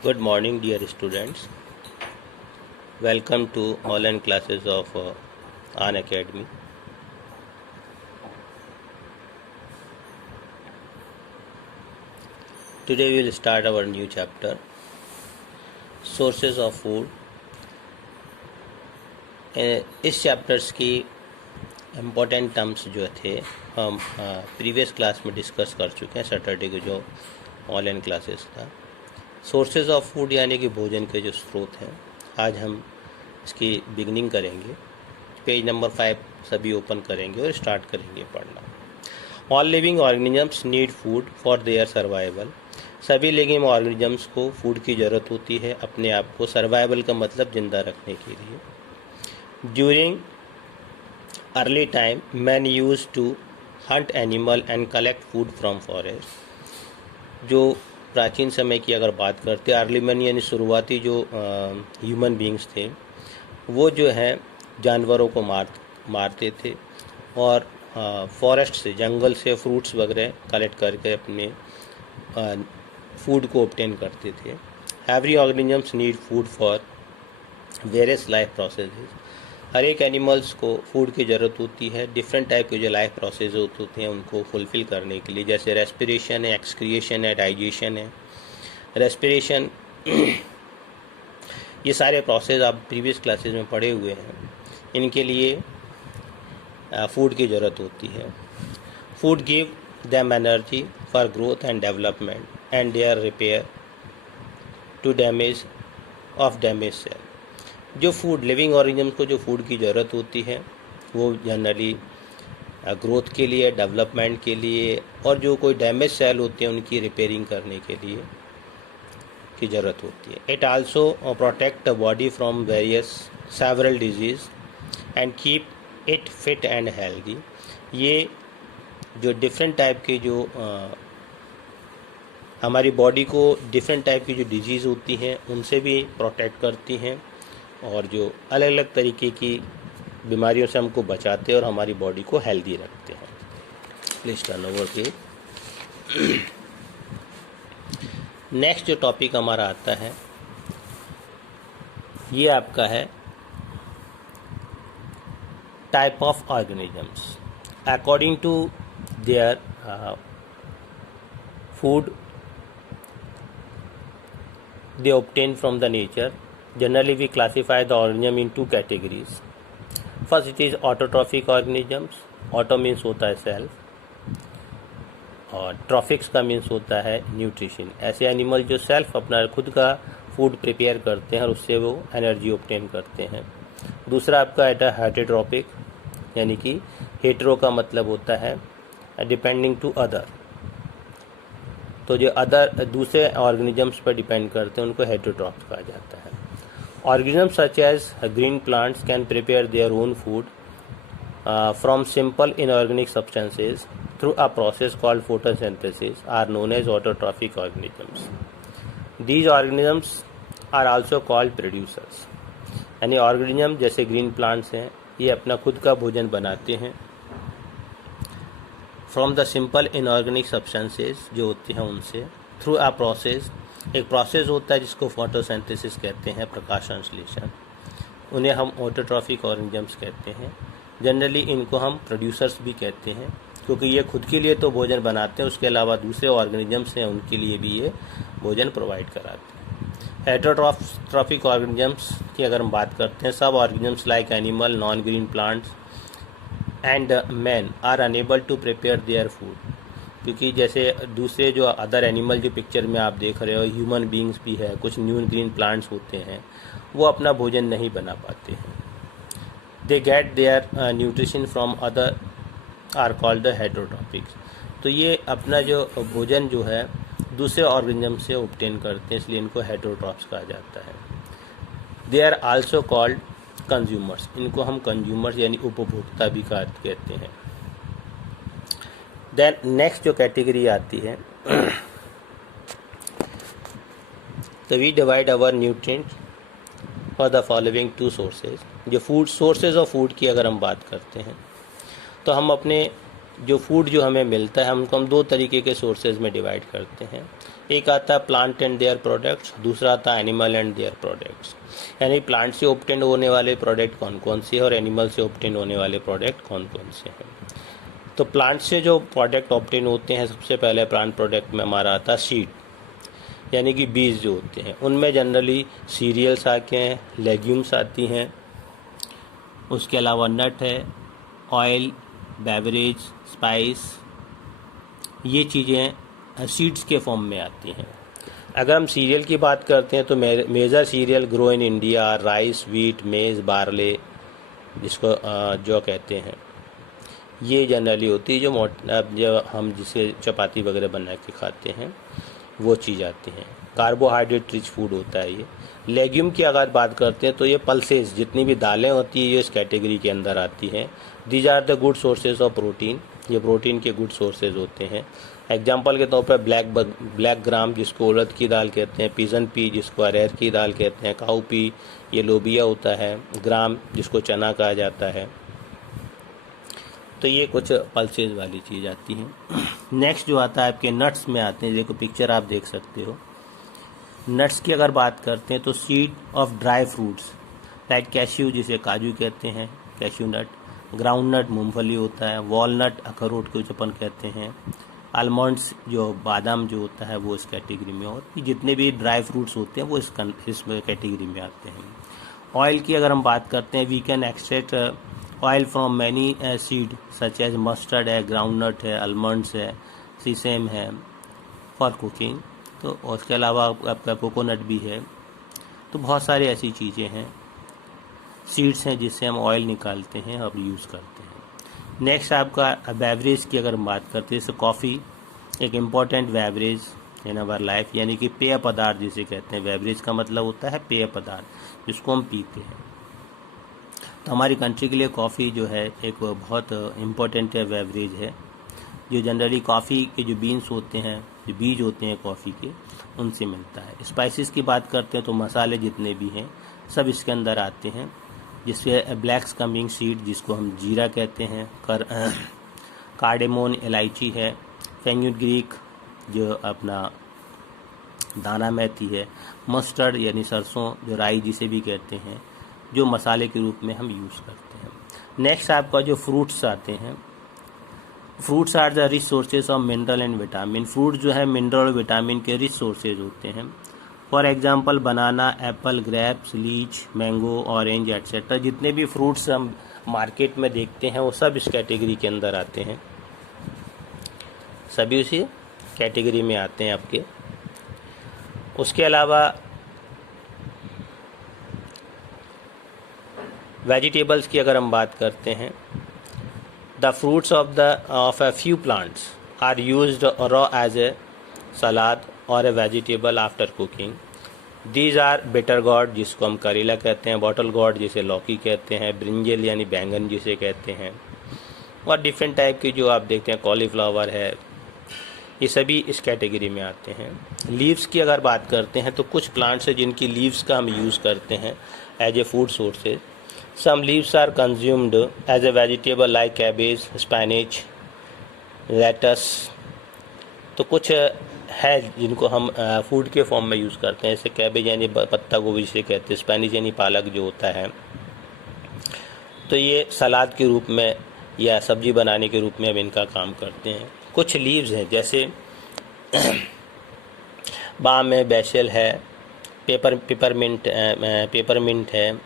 Good morning, dear students. Welcome to online classes of An Academy. Today we will start our new chapter, Sources of Food. इस chapters की important terms जो थे हम previous class में discuss कर चुके हैं, सैटरडे के जो ऑनलाइन क्लासेस था। सोर्सेज ऑफ फूड यानी कि भोजन के जो स्रोत हैं, आज हम इसकी बिगनिंग करेंगे। पेज नंबर 5 सभी ओपन करेंगे और स्टार्ट करेंगे पढ़ना। All living organisms need food for their survival. सभी लिविंग ऑर्गेनिजम्स को फूड की ज़रूरत होती है अपने आप को, सर्वाइवल का मतलब जिंदा रखने के लिए। During early time man use to hunt animal and collect food from forest. जो प्राचीन समय की अगर बात करते हैं, अर्ली मैन यानी शुरुआती जो ह्यूमन बींग्स थे, वो जो है जानवरों को मारते थे और फॉरेस्ट से, जंगल से फ्रूट्स वगैरह कलेक्ट करके अपने फूड को ऑब्टेन करते थे। Every organisms need food for various life processes. हर एक एनिमल्स को फूड की ज़रूरत होती है डिफरेंट टाइप के जो लाइफ प्रोसेस होते हैं उनको फुलफ़िल करने के लिए, जैसे रेस्पिरेशन है, एक्सक्रिएशन है, डाइजेशन है। रेस्पिरेशन ये सारे प्रोसेस आप प्रीवियस क्लासेस में पढ़े हुए हैं। इनके लिए फूड की ज़रूरत होती है। Food give them energy for growth and development and their repair to damage of damage cell. जो फूड लिविंग ऑर्गेनिज्म को जो फूड की ज़रूरत होती है वो जनरली ग्रोथ के लिए, डेवलपमेंट के लिए, और जो कोई डैमेज सेल होते हैं उनकी रिपेयरिंग करने के लिए की ज़रूरत होती है। It also protect the body from various several disease and keep it fit and healthy. ये जो डिफरेंट टाइप के जो हमारी बॉडी को डिफरेंट टाइप की जो डिजीज़ होती हैं उनसे भी प्रोटेक्ट करती हैं और जो अलग अलग तरीके की बीमारियों से हमको बचाते हैं और हमारी बॉडी को हेल्दी रखते हैं। प्लीज़ टर्न ओवर पे। नेक्स्ट जो टॉपिक हमारा आता है ये आपका है type of organisms. According to their food they obtain from the nature, generally we classify the organism in two categories. First it is autotrophic organisms. Auto means होता है सेल्फ और ट्रॉफिक्स का मीन्स होता है न्यूट्रिशन। ऐसे एनिमल जो self अपना खुद का फूड प्रिपेयर करते हैं और उससे वो एनर्जी ऑब्टेन करते हैं। दूसरा आपका है हेटेरोट्रॉपिक, यानी कि हेटेरो का मतलब होता है डिपेंडिंग टू अदर। तो जो अदर दूसरे ऑर्गेनिजम्स पर डिपेंड करते हैं उनको हेटेरोट्रॉप्स कहा जाता है। Organisms such as green plants can prepare their own food from simple inorganic substances through a process called photosynthesis are known as autotrophic organisms. These organisms are also called producers. यानी organism जैसे green plants हैं, ये अपना खुद का भोजन बनाते हैं from the simple inorganic substances जो होती हैं उनसे, थ्रू अ प्रोसेस। एक प्रोसेस होता है जिसको फोटोसिंथेसिस कहते हैं, प्रकाश संश्लेषण। उन्हें हम ऑटोट्रॉफिक ऑर्गेनिजम्स कहते हैं। जनरली इनको हम प्रोड्यूसर्स भी कहते हैं क्योंकि ये खुद के लिए तो भोजन बनाते हैं, उसके अलावा दूसरे ऑर्गेनिजम्स हैं उनके लिए भी ये भोजन प्रोवाइड कराते हैं। हेटेरोट्रॉफिक ऑर्गेनिजम्स की अगर हम बात करते हैं, सब organisms like animal, non green plants and man are unable to prepare their food. क्योंकि जैसे दूसरे जो अदर एनिमल जो पिक्चर में आप देख रहे हो, ह्यूमन बींग्स भी है, कुछ न्यू ग्रीन प्लांट्स होते हैं, वो अपना भोजन नहीं बना पाते हैं। They get their nutrition from other are called the heterotrophs. तो ये अपना जो भोजन जो है दूसरे ऑर्गेनिज्म से ऑब्टेन करते हैं, इसलिए इनको हेटेरोट्रॉप्स कहा जाता है। They are also called consumers. इनको हम कंज्यूमर्स यानी उपभोक्ता भी कहते हैं। देन नेक्स्ट जो कैटेगरी आती है, तो we divide our nutrients for the following two sources. जो फूड सोर्सेज ऑफ फूड की अगर हम बात करते हैं तो हम अपने जो फूड जो हमें मिलता है हमको हम दो तरीके के सोर्सेज में डिवाइड करते हैं। एक आता है प्लांट एंड देयर प्रोडक्ट्स, दूसरा आता है एनिमल एंड देयर प्रोडक्ट्स। यानी प्लांट से ऑब्टेन होने वाले प्रोडक्ट कौन कौन से हैं और एनिमल से ऑब्टेन होने वाले प्रोडक्ट कौन कौन से हैं। तो प्लांट से जो प्रोडक्ट ऑब्टेन होते हैं, सबसे पहले प्लांट प्रोडक्ट में हमारा आता है सीड, यानी कि बीज जो होते हैं। उनमें जनरली सीरियल्स आते हैं, लेग्यूम्स आती हैं, उसके अलावा नट है, ऑयल, बेवरेज, स्पाइस, ये चीज़ें सीड्स के फॉर्म में आती हैं। अगर हम सीरियल की बात करते हैं तो major cereal grow in India rice, wheat, maize, barley, जिसको जो कहते हैं, ये जनरली होती है जो हम जिसे चपाती वगैरह बना के खाते हैं, वो चीज़ आती हैं। कार्बोहाइड्रेट रिच फूड होता है ये। लेग्यूम की अगर बात करते हैं तो ये पल्सेस, जितनी भी दालें होती है ये इस कैटेगरी के अंदर आती हैं। These are the good sources of protein, ये प्रोटीन के गुड सोर्सेज होते हैं। एग्जाम्पल के तौर पर ब्लैक ग्राम, जिसको उड़द की दाल कहते हैं, पिजन पी, जिसको अरहर की दाल कहते हैं, काऊ पी, ये लोबिया होता है, ग्राम, जिसको चना कहा जाता है। तो ये कुछ पल्सेज वाली चीज़ आती है। नेक्स्ट जो आता है आपके नट्स में आते हैं, देखो पिक्चर आप देख सकते हो। नट्स की अगर बात करते हैं तो seed of dry fruits like cashew, जिसे काजू कहते हैं, कैश्यू नट, ग्राउंड नट मूंगफली होता है, वॉलनट अखरोट को अपन कहते हैं, आलमंड्स जो बादाम जो होता है वो इस कैटेगरी में, और जितने भी ड्राई फ्रूट्स होते हैं वो इस कैटेगरी में आते हैं। ऑयल की अगर हम बात करते हैं, we can extract oil from many seed such as mustard है, ग्राउंडनट है, आलमंड्स है, सीसेम है फॉर कुकिंग। तो उसके अलावा आपका कोकोनट भी है। तो बहुत सारी ऐसी चीज़ें हैं, सीड्स हैं, जिससे हम ऑयल निकालते हैं और यूज़ करते हैं। नेक्स्ट आपका बेवरेज की अगर हम बात करते हैं, जैसे कॉफ़ी एक important beverage in our life, यानी कि पेय पदार्थ जिसे कहते हैं। बेवरेज का मतलब होता है पेय पदार्थ, जिसको हम पीते हैं। तो हमारी कंट्री के लिए कॉफ़ी जो है एक बहुत इम्पोर्टेंट बेवरेज है, जो जनरली कॉफ़ी के जो बीन्स होते हैं, जो बीज होते हैं कॉफ़ी के, उनसे मिलता है। स्पाइसेस की बात करते हैं तो मसाले जितने भी हैं सब इसके अंदर आते हैं, जिससे ब्लैक स्कमिंग सीड, जिसको हम जीरा कहते हैं, कार्डेमोन इलायची है, फेन्यूग्रीक जो अपना दाना मेथी है, मस्टर्ड यानी सरसों, जो राई जिसे भी कहते हैं, जो मसाले के रूप में हम यूज़ करते हैं। नेक्स्ट आपका जो फ्रूट्स आते हैं, fruits are the rich sources of mineral and vitamin. Fruit जो है मिनरल और विटामिन के रिच सोर्सेज होते हैं। For example banana, apple, grapes, litchi, mango, orange etcetera. जितने भी फ्रूट्स हम मार्केट में देखते हैं वो सब इस कैटेगरी के अंदर आते हैं, सभी उसी कैटेगरी में आते हैं आपके। उसके अलावा वेजिटेबल्स की अगर हम बात करते हैं, the fruits of a few plants are used raw as a salad और a vegetable after cooking. These are bitter gourd, जिसको हम करेला कहते हैं, बॉटल गॉड जिसे लौकी कहते हैं, ब्रिंजल यानी बैंगन जिसे कहते हैं, और डिफरेंट टाइप की जो आप देखते हैं कॉलीफ्लावर है, ये सभी इस कैटेगरी में आते हैं। लीव्स की अगर बात करते हैं तो कुछ प्लांट्स हैं जिनकी लीव्स का हम यूज़ करते हैं as a food sources. Some leaves are consumed as a vegetable like cabbage, spinach, lettuce। तो कुछ है जिनको हम फूड के फॉर्म में यूज़ करते हैं, जैसे कैबेज यानी पत्ता गोभी जिसे कहते हैं, स्पेनिश यानी पालक जो होता है। तो ये सलाद के रूप में या सब्जी बनाने के रूप में हम इनका काम करते हैं। कुछ लीव्स हैं जैसे बाम है, बैसल है, पेपरमिंट है।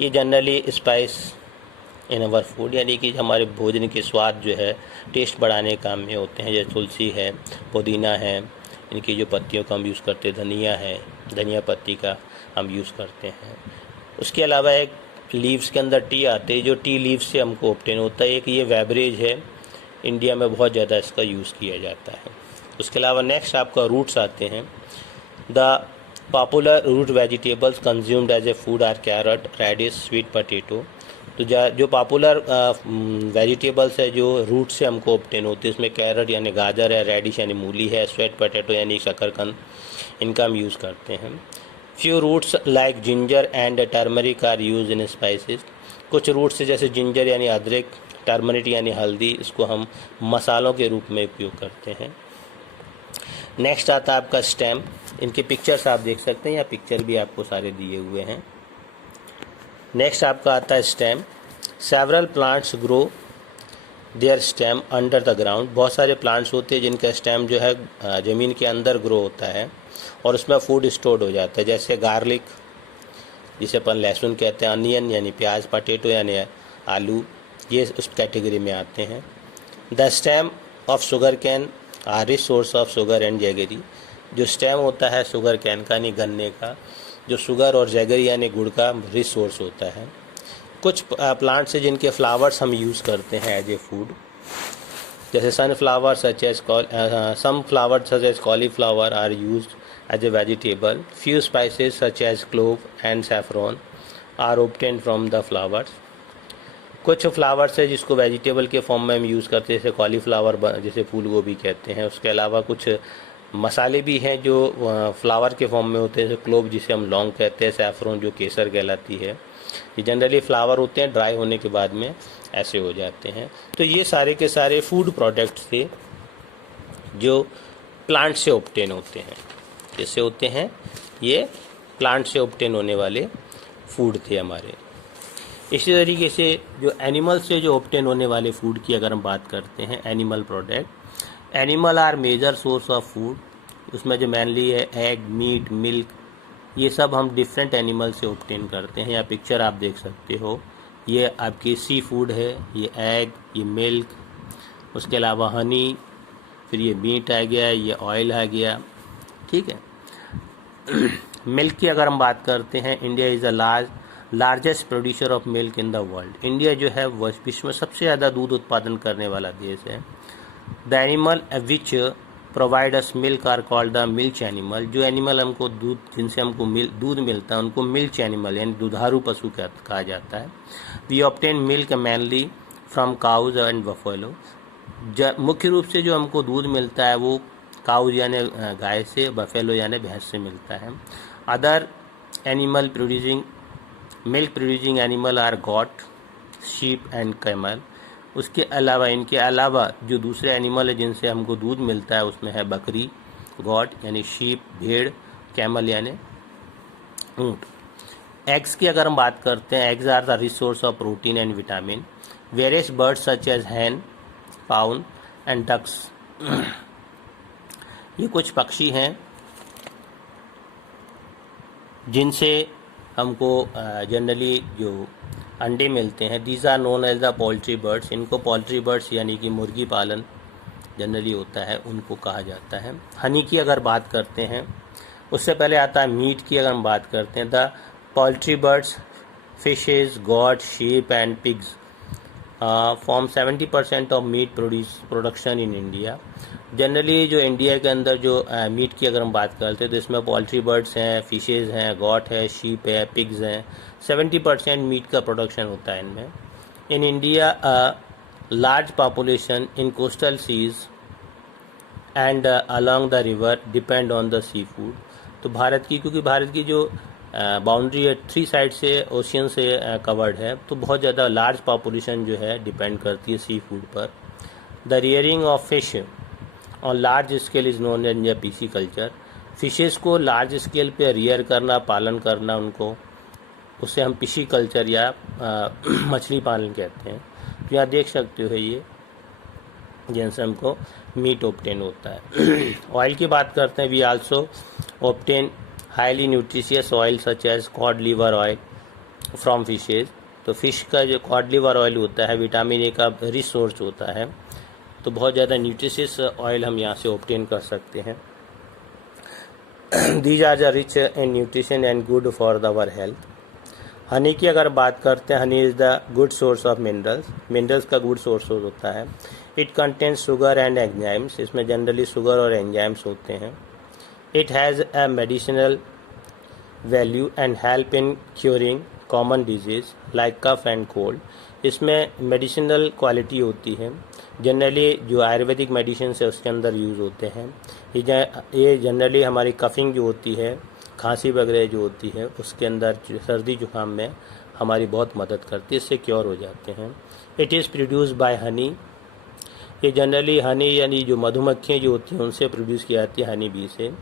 ये generally spice in our food, यानी कि हमारे भोजन के स्वाद जो है टेस्ट बढ़ाने के काम में होते हैं। जैसे तुलसी है, पुदीना है, इनकी जो पत्तियों का हम यूज़ करते हैं, धनिया है, धनिया पत्ती का हम यूज़ करते हैं। उसके अलावा एक लीव्स के अंदर टी आते हैं, जो टी लीव्स से हमको ऑब्टेन होता है। एक ये वेबरेज है, इंडिया में बहुत ज़्यादा इसका यूज़ किया जाता है। उसके अलावा नेक्स्ट आपका रूट्स आते हैं। The popular root vegetables consumed as a food are carrot, radish, sweet potato. तो जो पॉपुलर वेजिटेबल्स है जो रूट से हमको ऑब्टेन होती है, उसमें कैरेट यानी गाजर है, रेडिश यानी मूली है, स्वीट पोटैटो यानी शकरकंद, इनका हम यूज़ करते हैं। Few roots like ginger and turmeric are use in spices. कुछ रूट्स जैसे जिंजर यानी अदरक, टर्मरिक यानी हल्दी, इसको हम मसालों के रूप में उपयोग करते हैं। नेक्स्ट आता है आपका स्टेम। इनके पिक्चर्स आप देख सकते हैं, या पिक्चर भी आपको सारे दिए हुए हैं। नेक्स्ट आपका आता है stem. Several plants grow there stem under the ground. बहुत सारे प्लांट्स होते हैं जिनका स्टेम जो है ज़मीन के अंदर ग्रो होता है और उसमें फूड स्टोर्ड हो जाता है, जैसे गार्लिक जिसे अपन लहसुन कहते हैं, अनियन यानी प्याज, पटेटो यानी आलू, ये उस कैटेगरी में आते हैं। The stem of sugar cane are rich source of sugar and jaggery. जो स्टेम होता है शुगर कैन का यानी गन्ने का, जो शुगर और जैगरी यानी गुड़ का रिच सोर्स होता है। कुछ प्लांट्स हैं जिनके फ्लावर्स हम यूज़ करते हैं एज ए फूड, जैसे sunflower such as some flower such as cauliflower are used as a vegetable. Few spices such as clove and saffron are obtained from the flowers. कुछ flowers है जिसको vegetable के form में हम use करते हैं, जैसे कॉलीफ्लावर जिसे फूल गोभी कहते हैं। उसके अलावा कुछ मसाले भी हैं जो फ्लावर के फॉर्म में होते हैं, जैसे क्लोव जिसे हम लौंग कहते हैं, सैफरॉन जो केसर कहलाती है। ये जनरली फ्लावर होते हैं, ड्राई होने के बाद में ऐसे हो जाते हैं। तो ये सारे के सारे फूड प्रोडक्ट्स थे जो प्लांट से ऑब्टेन होते हैं। कैसे होते हैं? ये प्लांट से ऑब्टेन होने वाले फूड थे हमारे। इसी तरीके से जो एनिमल से जो ऑब्टेन होने वाले फूड की अगर हम बात करते हैं, animal product, animal are major source of food. उसमें जो मेनली है एग, मीट, मिल्क, ये सब हम डिफरेंट एनिमल से ऑब्टेन करते हैं। या पिक्चर आप देख सकते हो, ये आपकी सी फूड है, ये एग, ये मिल्क, उसके अलावा हनी, फिर ये मीट आ गया, ये ऑयल आ गया, ठीक है। मिल्क की अगर हम बात करते हैं, India is the largest producer of milk in the world. India जो है वह विश्व में सबसे ज़्यादा दूध उत्पादन करने वाला देश है। The animal which provide us milk are called the milch animal. जो एनिमल हमको दूध, जिनसे हमको दूध मिलता है, उनको मिल्च एनिमल यानी दुधारू पशु कहा जाता है। We obtain milk mainly from cows and buffalo. मुख्य रूप से जो हमको दूध मिलता है वो काउज यानी गाय से, बफेलो यानी भैंस से मिलता है। Other animal producing milk producing animal are goat, sheep and camel. उसके अलावा, इनके अलावा जो दूसरे एनिमल है जिनसे हमको दूध मिलता है उसमें है बकरी, गॉट यानी शीप, भेड़, कैमल यानी ऊँट। एग्स की अगर हम बात करते हैं, eggs are the rich source of protein and vitamin. Various birds such as hen, fowl and ducks. ये कुछ पक्षी हैं जिनसे हमको जनरली जो अंडे मिलते हैं। These are known as the poultry birds. इनको पोल्ट्री बर्ड्स यानी कि मुर्गी पालन जनरली होता है, उनको कहा जाता है। हनी की अगर बात करते हैं, उससे पहले आता है मीट की अगर हम बात करते हैं। The poultry birds, fishes, got, sheep and pigs form 70% of meat production in India. Generally जो इंडिया के अंदर जो मीट की अगर हम बात करते हैं तो इसमें पोल्ट्री बर्ड्स हैं, फिशेज हैं, गॉट है, शीप है, पिग्स हैं। 70% मीट का प्रोडक्शन होता है इनमें। In India large population in coastal seas and along the river depend on the sea food. तो भारत की, क्योंकि भारत की जो बाउंड्री है 3 साइड से ओशियन से कवर्ड है, तो बहुत ज़्यादा लार्ज पॉपुलेशन जो है डिपेंड करती है सी फूड पर। The rearing of fish on large scale is known as pisciculture. Fishes को लार्ज स्केल पे रियर करना, पालन करना उनको, उसे हम पिशी कल्चर या मछली पालन कहते हैं। तो यहाँ देख सकते हो ये जिनसे हमको मीट ऑब्टेन होता है। ऑयल की बात करते हैं, we also obtain highly nutritious oil such as cod liver oil from fishes. तो फिश का जो कॉड लीवर ऑयल होता है विटामिन ए का रिच सोर्स होता है, तो बहुत ज़्यादा न्यूट्रिशियस ऑयल हम यहाँ से ऑब्टेन कर सकते हैं। These are the rich in nutrition and good for our health. Honey की अगर बात करते हैं, honey is the good source of minerals. Minerals का गुड सोर्स होता है। It contains sugar and enzymes. इसमें जनरली शुगर और एंजाइम्स होते हैं। It has a medicinal value and help in curing common disease like cough and cold. इसमें medicinal quality होती है। जनरली जो आयुर्वेदिक मेडिसिन है उसके अंदर यूज़ होते हैं। ये जनरली हमारी कफिंग जो होती है, खांसी वगैरह जो होती है, उसके अंदर सर्दी जुकाम में हमारी बहुत मदद करती है, इससे क्योर हो जाते हैं। It is produce by Honey ये जनरली हनी यानी जो मधुमक्खियाँ जो होती हैं उनसे प्रोड्यूस की जाती है, हनी बी से।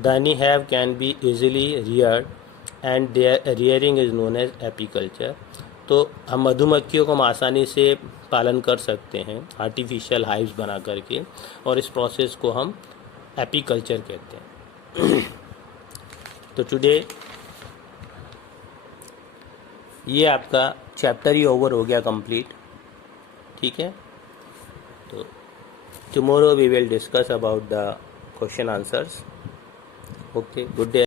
The honey have can be easily reared and their rearing is known as apiculture. तो हम मधुमक्खियों को हम आसानी से पालन कर सकते हैं आर्टिफिशियल हाइव्स बना करके, और इस प्रोसेस को हम एपीकल्चर कहते हैं। तो टुडे ये आपका चैप्टर ही ओवर हो गया कंप्लीट, ठीक है। तो tomorrow we will discuss about the question answers. Okay, good day.